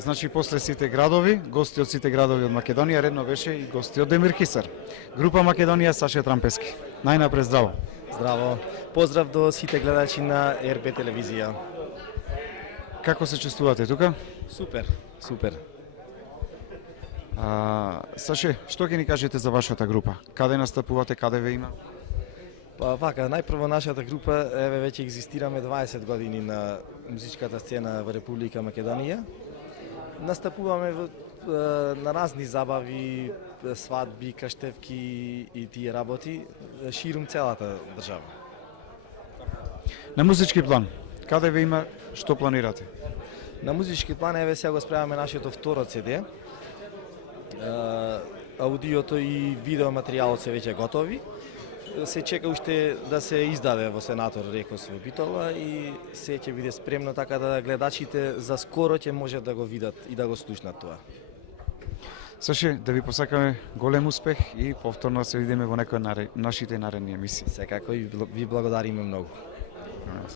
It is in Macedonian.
Значи после сите градови, гости од сите градови од Македонија, редно беше и гости од Демир Хисар. Група Македонија, Саше Трампески. Најнапред здраво. Здраво. Поздрав до сите гледачи на РБ телевизија. Како се чувствувате тука? Супер, супер. Саше, што ќе ни кажете за вашата група? Каде настапувате, каде ве има? Па вака, најпрво нашата група веќе екзистираме 20 години на музичката сцена во Република Македонија. Настапуваме на разни забави, свадби, каштевки и тие работи ширум целата држава. На музички план, каде ве има, што планирате? На музички план сега го спремаме нашето второ CD. Аудиото и видео материјалот се веќе готови. Се чека уште да се издаде во Сенатор Рекос во Битола и се ќе биде спремно така да гледачите за скоро ќе може да го видат и да го слушнат тоа. Саше, да ви посакаме голем успех и повторно се видиме во некој нашите наредни емисии. Секако и ви благодариме многу.